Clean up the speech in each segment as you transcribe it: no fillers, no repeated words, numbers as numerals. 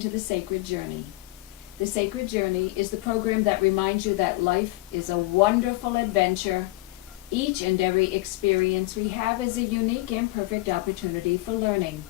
to the Sacred Journey. The Sacred Journey is the program that reminds you that life is a wonderful adventure. Each and every experience we have is a unique and perfect opportunity for learning.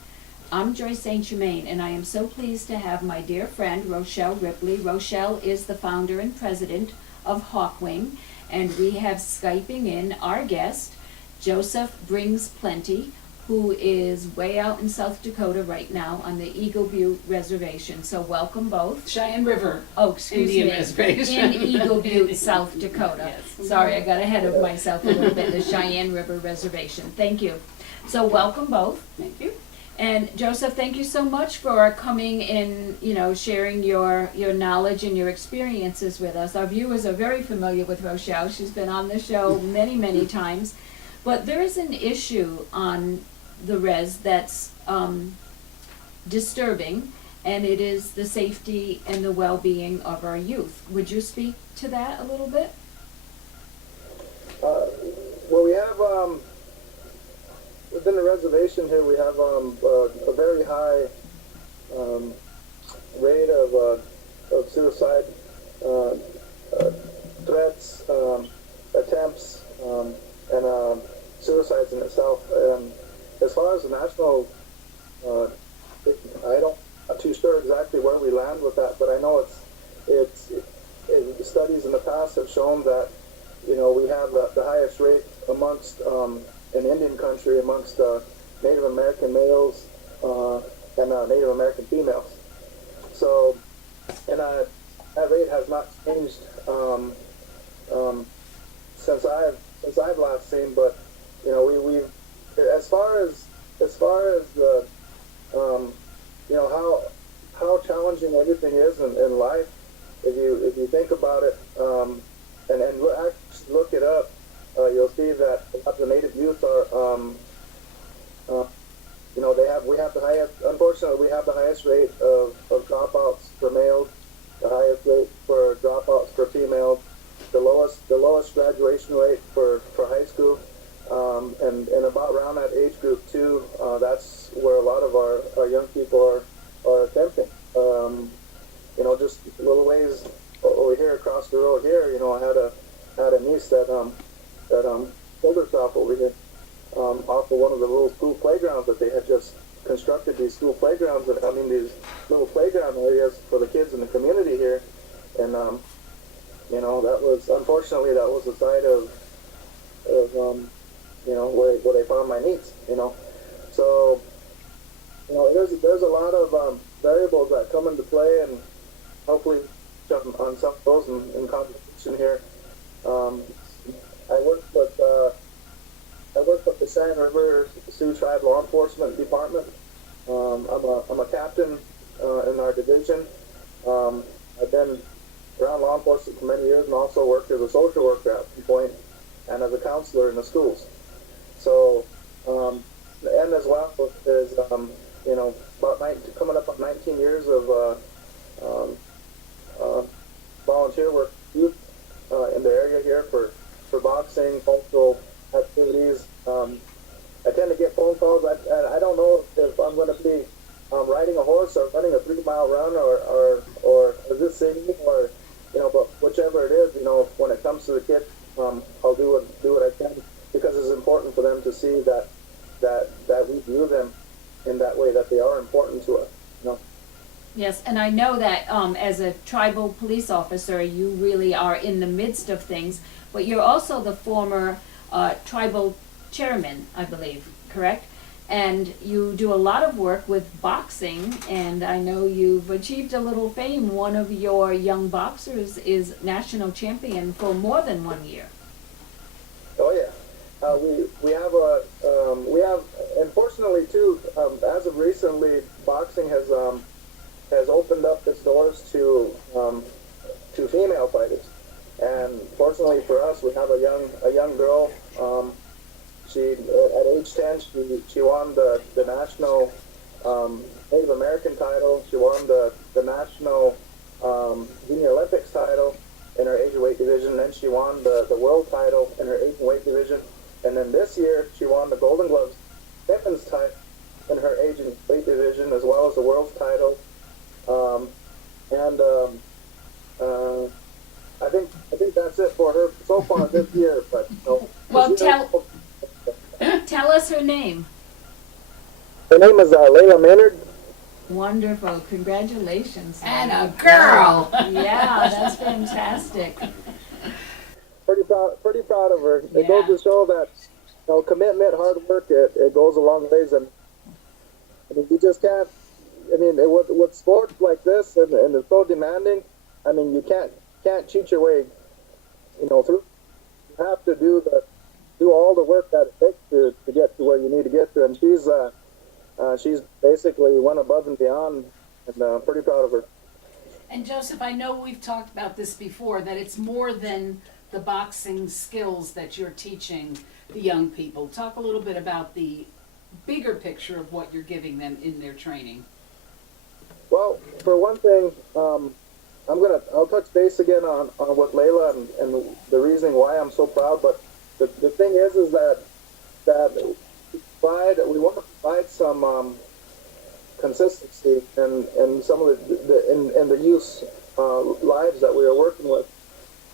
I'm Joyce St. Germaine, and I am so pleased to have my dear friend Rochelle Ripley. Rochelle is the founder and president of Hawkwing, and we have Skyping in our guest, Joseph Brings Plenty, who is way out in South Dakota right now on the Eagle Butte Reservation. So welcome both. Cheyenne River. Oh, excuse Indian me. Reservation. In Eagle Butte, South Dakota. Yes. Sorry, I got ahead of myself a little bit. The Cheyenne River Reservation. Thank you. So welcome both. Thank you. And Joseph, thank you so much for coming in, sharing your knowledge and your experiences with us. Our viewers are very familiar with Rochelle. She's been on the show many, many times. But there is an issue on the res that's disturbing, and it is the safety and the well-being of our youth. Would you speak to that a little bit? Well, we have within the reservation here, we have a very high rate of suicide threats, attempts, and suicides in itself. As far as the national, I'm not too sure exactly where we land with that, but I know the studies in the past have shown that, we have the highest rate amongst, in Indian country, amongst Native American males and Native American females. So, and that rate has not changed since I've last seen, but, we've as far as the how challenging everything is in life, if you think about it, and actually look it up, you'll see that a lot of the Native youth are we have the highest, unfortunately we have the highest rate of dropouts for males, the highest rate for dropouts for females, the lowest graduation rate for high school. And about around that age group too, that's where a lot of our young people are attempting. Just little ways over here across the road here. I had a niece that killed herself over here off of one of the little school playgrounds that they had just constructed. These school playgrounds, these little playground areas for the kids in the community here, and that was unfortunately the site of where they found my niece, So, there's a lot of variables that come into play, and hopefully on some of those in conversation here. I work with the Cheyenne River Sioux Tribe Law Enforcement Department. I'm a captain in our division. I've been around law enforcement for many years, and also worked as a social worker at one point and as a counselor in the schools. So, and as well as coming up on 19 years of volunteer work youth in the area here for boxing, cultural activities. I tend to get phone calls. I don't know if I'm going to be riding a horse or running a 3-mile run or this singing or but whichever it is, when it comes to the kids, I'll do what I can, because it's important for them to see that we view them in that way, that they are important to us. Yes, and I know that as a tribal police officer, you really are in the midst of things, but you're also the former tribal chairman, I believe, correct? And you do a lot of work with boxing, and I know you've achieved a little fame. One of your young boxers is national champion for more than 1 year. Oh yeah, we have unfortunately too. As of recently, boxing has opened up its doors to female fighters, and fortunately for us, we have a young girl. She at age 10, she won the national Native American title. She won the national Junior Olympics title in her age and weight division. Then she won the world title in her age and weight division. And then this year, she won the Golden Gloves women's title in her age and weight division, as well as the world's title Um, and uh, I think that's it for her so far this year. But Well, tell us her name. her name is Layla Maynard. Wonderful. Congratulations. And Layla. a girl. Yeah, that's fantastic. Pretty proud of her. It goes Yeah. to show that commitment, hard work, it goes a long ways, and I mean, you just can't. I mean, with sports like this and it's so demanding. I mean, you can't cheat your way, through. You have to do all the work that it takes to get to where you need to get to, and she's basically went above and beyond, and pretty proud of her. And Joseph, I know we've talked about this before, that it's more than the boxing skills that you're teaching the young people. Talk a little bit about the bigger picture of what you're giving them in their training. Well, for one thing, I'll touch base again on with Layla and the reason why I'm so proud. But the thing is that we want to provide some consistency in some of the youth lives that we are working with.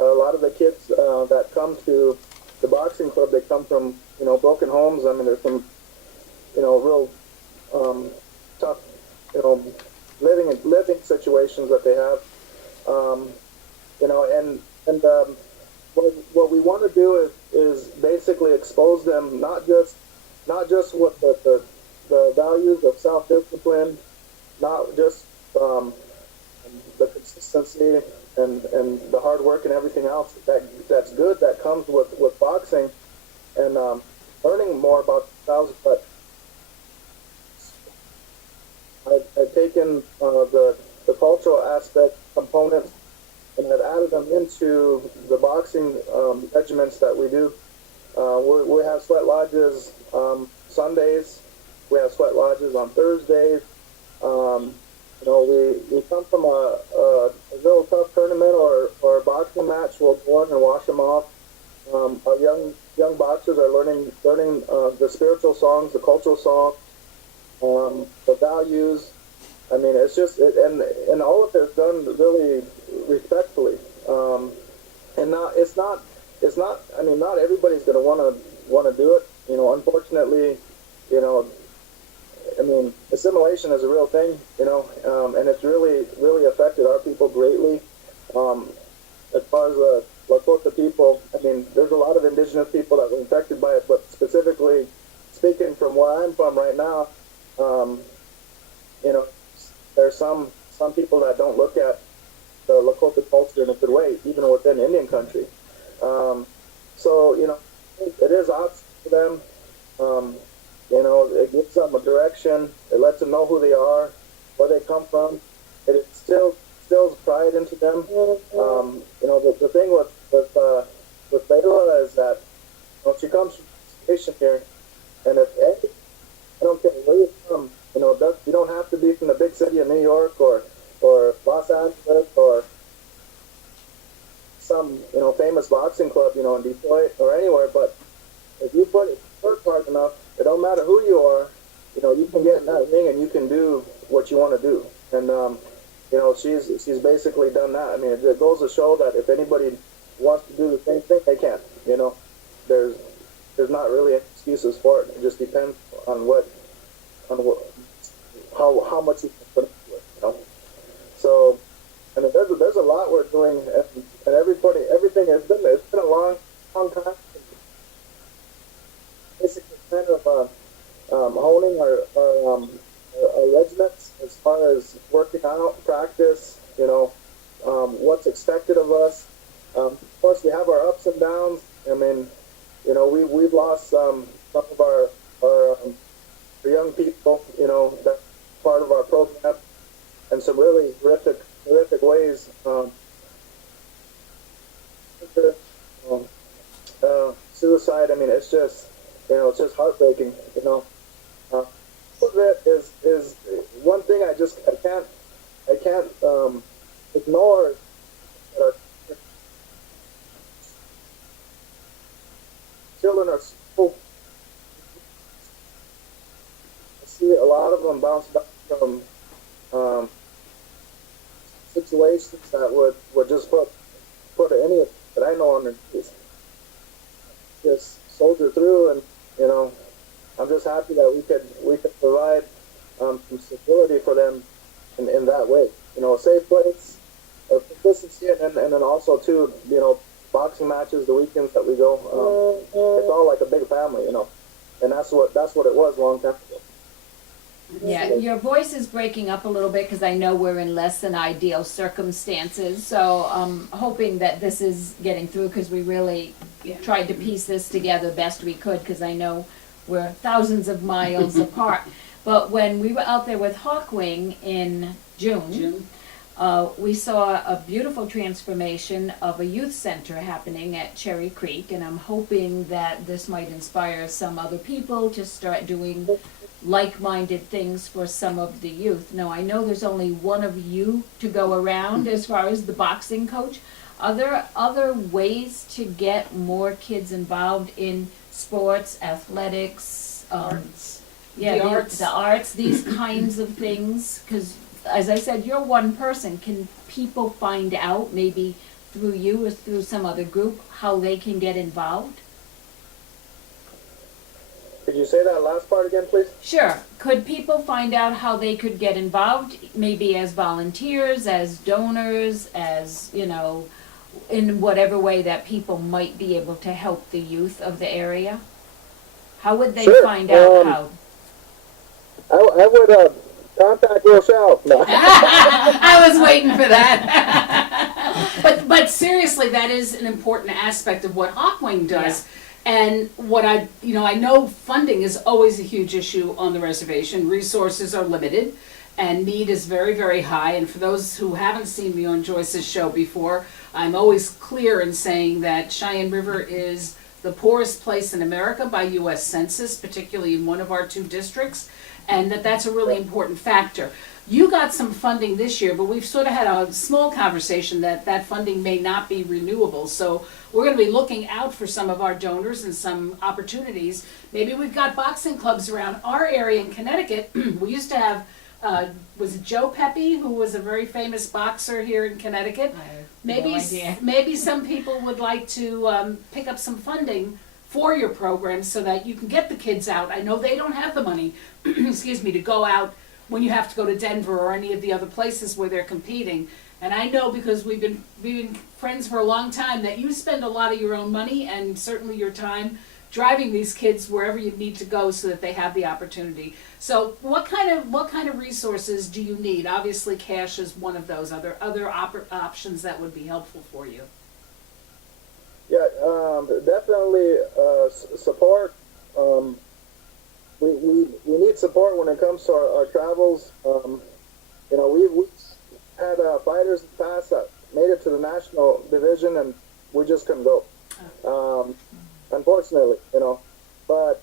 A lot of the kids that come to the boxing club, they come from broken homes. I mean, there's some real tough living situations that they have. What we want to do is basically expose them not just with the values of self-discipline, not just the consistency and the hard work and everything else that's good that comes with boxing, and learning more about themselves. But I've taken the cultural aspect components and have added them into the boxing regiments that we do. We have sweat lodges Sundays. We have sweat lodges on Thursdays. We come from a real tough tournament or a boxing match. We'll go in and wash them off. Our young boxers are learning the spiritual songs, the cultural songs, the values. I mean, it's just and all of it's done really respectfully. It's not. I mean, not everybody's going to want to do it. Unfortunately, I mean, assimilation is a real thing. And it's really affected our people greatly. As far as the Lakota people, I mean, there's a lot of indigenous people that were infected by it, but specifically speaking from where I'm from right now, there's some people that don't look at the Lakota culture in a good way, even within Indian country. So it is optional for them. It gives them a direction. It lets them know who they are, where they come from. It instills pride into them. The thing with Layla is that she comes from a station here, and I don't care where you're from. You don't have to be from the big city of New York or Los Angeles or some famous boxing club in Detroit or anywhere. But if you work hard enough, it don't matter who you are. You can get in that ring and you can do what you want to do. And she's basically done that. I mean, it goes to show that if anybody wants to do the same thing, they can. There's not really excuses for it. It just depends on how much you can put into it. So, I mean, there's a lot we're doing, and everything has been. It's been a long time. Basically, kind of honing our regiments as far as working out, practice. What's expected of us. Of course, we have our ups and downs. I mean, we've lost some of our young people. That's part of our program, and some really horrific ways. Suicide. I mean, it's just heartbreaking. That is one thing I can't ignore. Our children are so. I see a lot of them bounce back from organizations that would just put any that I know on their knees, just soldier through, and I'm just happy that we could provide some stability for them in that way. A safe place, a consistency, and then also too, boxing matches, the weekends that we go, it's all like a big family, and that's what it was a long time ago. Yeah, your voice is breaking up a little bit because I know we're in less than ideal circumstances. So I'm hoping that this is getting through, because we really tried to piece this together best we could, because I know we're thousands of miles apart. But when we were out there with Hawkwing in June, we saw a beautiful transformation of a youth center happening at Cherry Creek, and I'm hoping that this might inspire some other people to start doing like-minded things for some of the youth. Now, I know there's only one of you to go around as far as the boxing coach. Are there other ways to get more kids involved in sports, athletics, Arts. the arts, these kinds of things? Because, as I said, you're one person. Can people find out, maybe through you or through some other group, how they can get involved? Could you say that last part again, please? Sure. Could people find out how they could get involved, maybe as volunteers, as donors, as, in whatever way that people might be able to help the youth of the area? How would they find out how? I would contact Rochelle. No. I was waiting for that. but seriously, that is an important aspect of what Hawkwing does. Yeah. And what I know funding is always a huge issue on the reservation. Resources are limited and need is very, very high. And for those who haven't seen me on Joyce's show before, I'm always clear in saying that Cheyenne River is the poorest place in America by U.S. Census, particularly in one of our two districts, and that's a really important factor. You got some funding this year, but we've sort of had a small conversation that funding may not be renewable. So we're going to be looking out for some of our donors and some opportunities. Maybe we've got boxing clubs around our area in Connecticut. We used to have, was it Joe Pepe, who was a very famous boxer here in Connecticut? Maybe some people would like to pick up some funding for your program so that you can get the kids out. I know they don't have the money, excuse me, to go out when you have to go to Denver or any of the other places where they're competing. And I know, because we've been friends for a long time, that you spend a lot of your own money and certainly your time driving these kids wherever you need to go so that they have the opportunity. So what kind of resources do you need? Obviously cash is one of those. Are there other options that would be helpful for you? Yeah, definitely support. We need support when it comes to our travels. We had fighters in the past that made it to the national division, and we just couldn't go. Unfortunately, but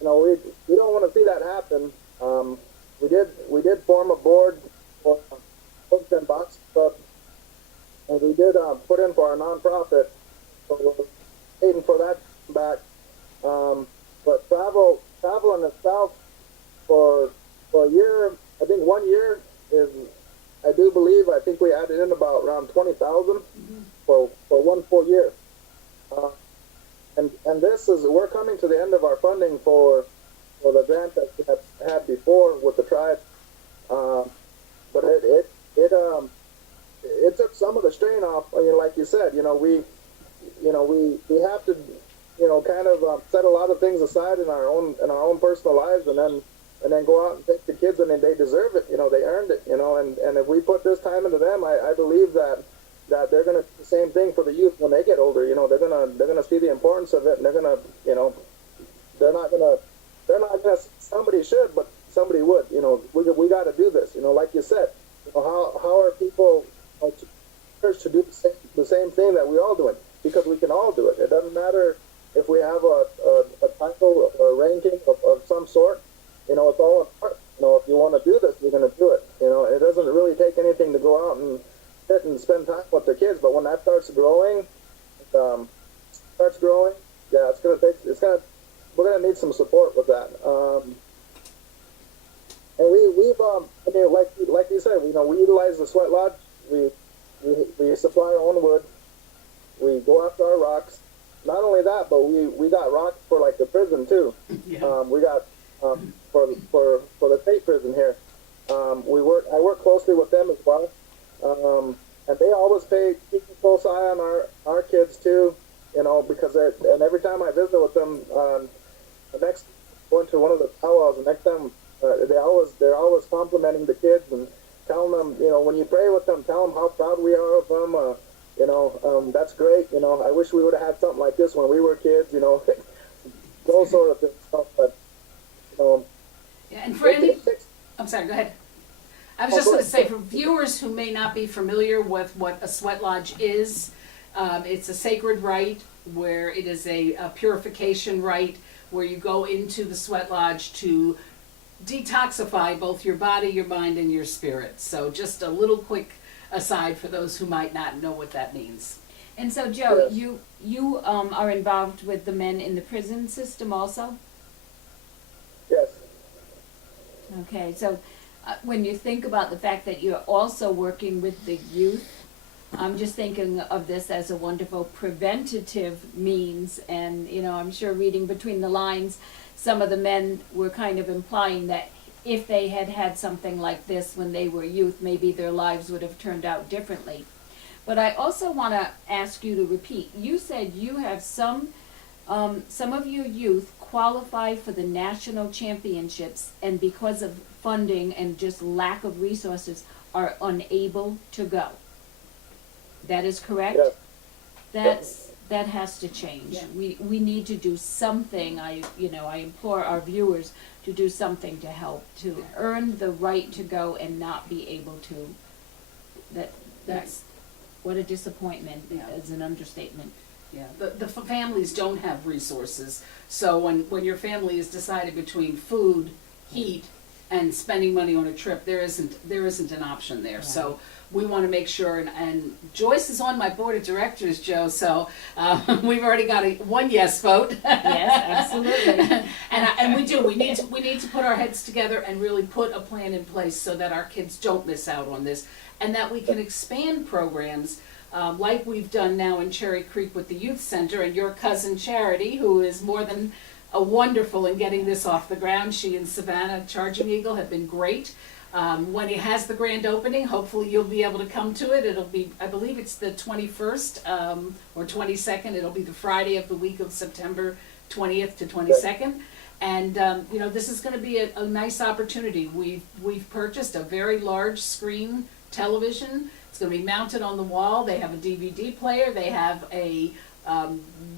we don't want to see that happen. We did form a board for Books and Box Club, and we did put in for our nonprofit. So we're waiting for that back. But travel in itself for a year, I think 1 year is, I think we added in about around 20,000 for 1 full year. And this is, we're coming to the end of our funding for the grant that we had before with the tribe. But it took some of the strain off. Like you said, we have to, kind of set a lot of things aside in our own personal lives, and then go out and take the kids, and then they deserve it. They earned it. And if we put this time into them, I believe that they're gonna do the same thing for the youth when they get older. They're gonna see the importance of it, and they're gonna, they're not gonna. Somebody should, but somebody would. We got to do this. Like you said, how are people to do the same thing that we all doing? Because we can all do it. It doesn't matter if we have a title or a ranking of some sort. It's all apart. If you want to do this, you're going to do it. It doesn't really take anything to go out and sit and spend time with the kids. But when that starts growing, yeah, we're going to need some support with that. And we've like you said, we utilize the sweat lodge. We we supply our own wood. We go after our rocks. Not only that, but we got rocks for like the prison too. Yeah. We got for the state prison here. I work closely with them as well, and they always keep a close eye on our kids too. You know, because and every time I visit with them, going to one of the powwows, the next time they're always complimenting the kids and telling them, you know, when you pray with them, tell them how proud we are of them. You know, that's great. You know, I wish we would have had something like this when we were kids. You know, those sort of stuff. But you know, Yeah, and for any, I'm sorry, go ahead. I was just going to say, for viewers who may not be familiar with what a sweat lodge is, it's a sacred rite where it is a purification rite where you go into the sweat lodge to detoxify both your body, your mind, and your spirit. So just a little quick aside for those who might not know what that means. And so, Joe, Yes. you are involved with the men in the prison system also? yes, Okay, so when you think about the fact that you're also working with the youth, I'm just thinking of this as a wonderful preventative means, and, you know, I'm sure reading between the lines, some of the men were kind of implying that if they had had something like this when they were youth, maybe their lives would have turned out differently. But I also want to ask you to repeat, you said you have some of your youth qualify for the national championships, and because of funding and just lack of resources are unable to go. That is correct? yes. That has to change. Yeah. We need to do something. I implore our viewers to do something to help, to earn the right to go and not be able to. That's what a disappointment, Yeah. is an understatement. Yeah, the families don't have resources, so when your family is decided between food, heat, and spending money on a trip, there isn't an option there. Right. So we want to make sure, and Joyce is on my board of directors, Joe. So we've already got one yes vote. Yes, absolutely. and we do. We need to put our heads together and really put a plan in place so that our kids don't miss out on this, and that we can expand programs. Like we've done now in Cherry Creek with the Youth Center, and your cousin Charity, who is more than wonderful in getting this off the ground. She and Savannah Charging Eagle have been great. When it has the grand opening, hopefully you'll be able to come to it. It'll be, I believe it's the 21st or 22nd. It'll be the Friday of the week of September 20th to 22nd. And you know, this is going to be a nice opportunity. We've purchased a very large screen television. It's going to be mounted on the wall. They have a DVD player. They have a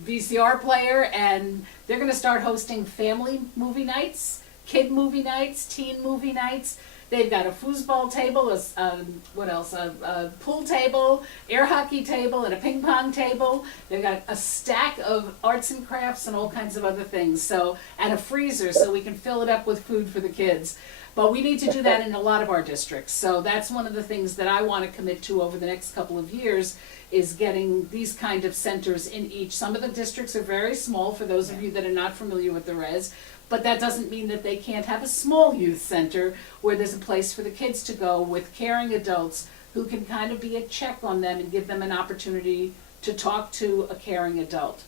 VCR player, and they're going to start hosting family movie nights, kid movie nights, teen movie nights. They've got a foosball table, a pool table, air hockey table, and a ping pong table. They've got a stack of arts and crafts and all kinds of other things. So, and a freezer so we can fill it up with food for the kids. But we need to do that in a lot of our districts. So that's one of the things that I want to commit to over the next couple of years, is getting these kind of centers in each. Some of the districts are very small, for those of you that are not familiar with the res, but that doesn't mean that they can't have a small youth center where there's a place for the kids to go with caring adults who can kind of be a check on them and give them an opportunity to talk to a caring adult.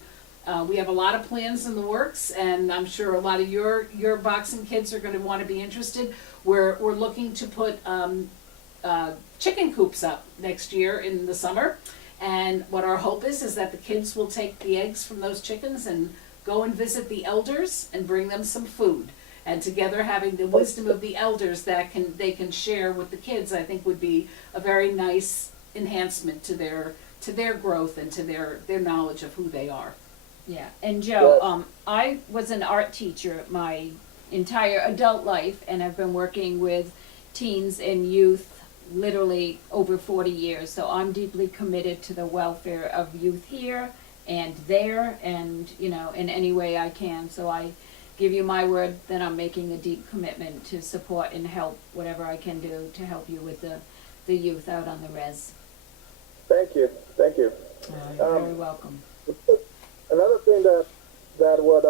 We have a lot of plans in the works, and I'm sure a lot of your boxing kids are going to want to be interested. We're looking to put chicken coops up next year in the summer, and what our hope is that the kids will take the eggs from those chickens and go and visit the elders and bring them some food. And together, having the wisdom of the elders that they can share with the kids, I think would be a very nice enhancement to their growth and to their knowledge of who they are. Yeah, and Joe, I was an art teacher my entire adult life, and I've been working with teens and youth literally over 40 years. So I'm deeply committed to the welfare of youth here and there, and, you know, in any way I can. So I give you my word that I'm making a deep commitment to support and help whatever I can do to help you with the youth out on the res. Thank you. You're very welcome. Another thing that what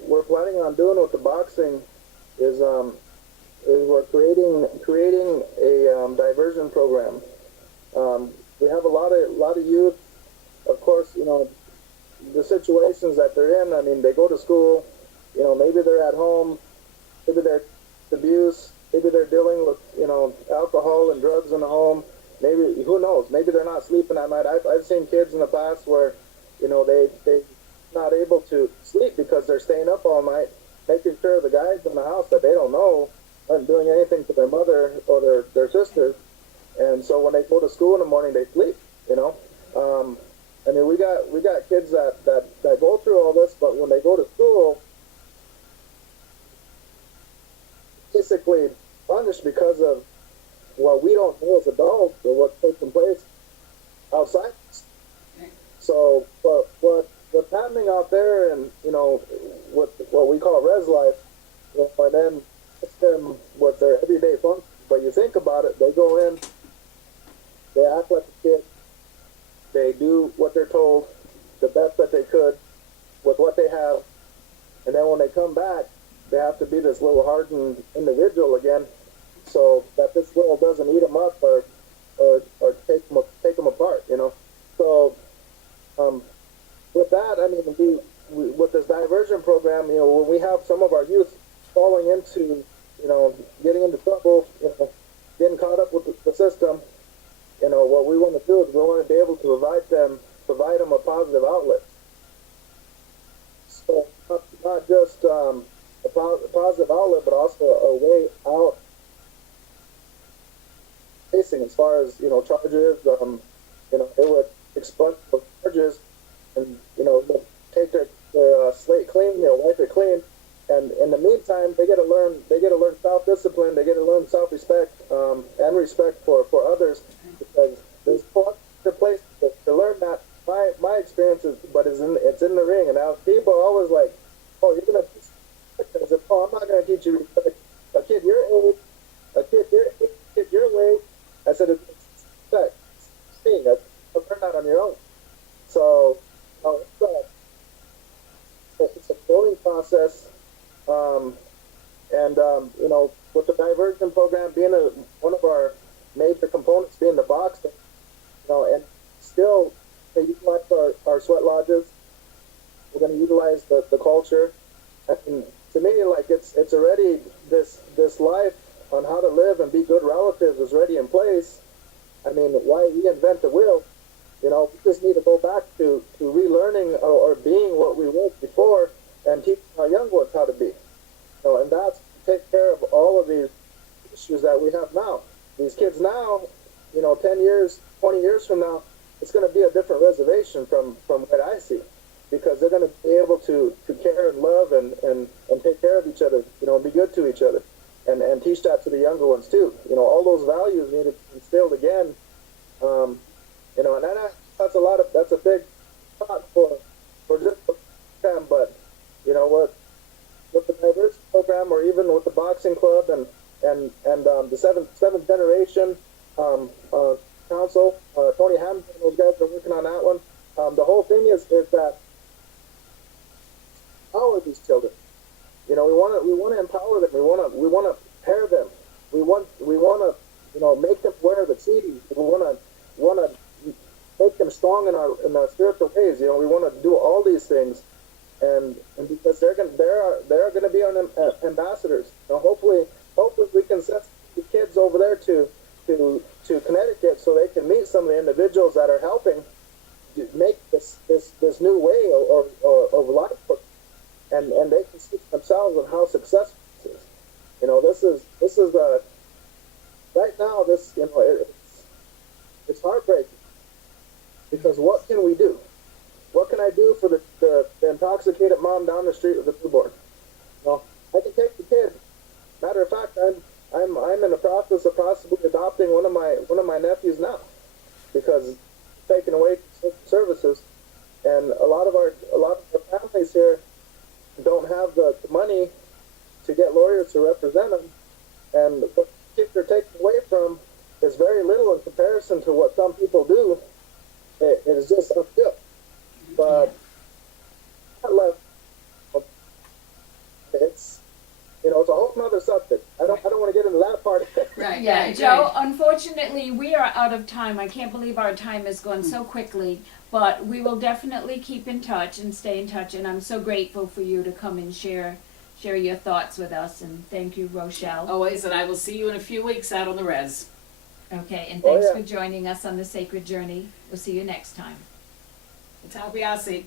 we're planning on doing with the boxing is we're creating a diversion program. situations that they're in. I mean, they go to school, maybe they're at home, maybe they're abuse, maybe they're dealing with, alcohol and drugs in the home. Maybe, who knows, maybe they're not sleeping at night. I've seen kids in the past where, they're not able to sleep because they're staying up all night, making sure the guys in the house that they don't know aren't doing anything to their mother or their sisters. And so when they go to school in the morning, they sleep, I mean, we got kids that go through all this, but when they go to school, basically punished because of what we don't know as adults or what's taking place outside. So, but what's happening out there, and what we call res life, and then it's them with their everyday function. But you think about it, they go in, they act like a kid, they do what they're told, the best that they could with what they have, and then when they come back, they have to be this little hardened individual again, so that this world doesn't eat them up or take them apart, So, with that, I mean, we with this diversion program, when we have some of our youth falling into, getting into trouble, getting caught up with the system, what we want to do is we want to be able to provide them a positive outlet. So not just a positive outlet, but also a way out. Facing as far as charges, it would expunge those charges, and take their slate clean, wipe it clean. And in the meantime, they get to learn self-discipline, they get to learn self-respect, and respect for others, because there's a place to learn that. My experience is, but it's in the ring. And now people are always like, oh, you're gonna teach respect. I said, oh, I'm not gonna teach you respect. A kid your age, kid your way. I said, it's respect. I'll learn that on your own. So it's a growing process. With the diversion program being one of our major components, being the box, and still they utilize our sweat lodges. We're going to utilize the culture. I mean, to me, like it's already this life on how to live and be good relatives is already in place. I mean, why reinvent the wheel? We just need to go back to relearning or being what we were before, and teach our young ones how to be. And that's take care of all of these issues that we have now. These kids now, 10 years, 20 years from now, it's going to be a different reservation from what I see, because they're going to be able to care and love and take care of each other, and be good to each other, and teach that to the younger ones too. All those values need to be instilled again. And that's a big thought for just them, but with the diverse program, or even with the boxing club and the seventh generation council, Tony Hamilton, those guys are working on that one. The whole thing is that empower these children. We want to empower them. We want to prepare them. We want to make them wear the CDs. We want to make them strong in our spiritual ways. We want to do all these things. And because they're going to be our ambassadors. Hopefully we can send the kids over there to Connecticut, so they can meet some of the individuals that are helping make this new way of life, and they can see themselves on how successful this is. This is right now. It's heartbreaking, because what can we do? What can I do for the intoxicated mom down the street with a newborn? I can take the kid. Matter of fact, I'm in the process of possibly adopting one of my nephews now, because taking away services, and a lot of our families here don't have the money to get lawyers to represent them, and what kids are taken away from is very little in comparison to what some people do. It is just unreal. But it's it's a whole other subject. I don't want to get into that part of it. Right. Yeah, Right, Joe, right. unfortunately, we are out of time. I can't believe our time has gone so quickly, but we will definitely keep in touch and stay in touch, and I'm so grateful for you to come and share your thoughts with us, and thank you, Rochelle. Always, and I will see you in a few weeks out on the res. Okay, and Oh, thanks yeah. for joining us on the Sacred Journey. We'll see you next time. Tawiasi.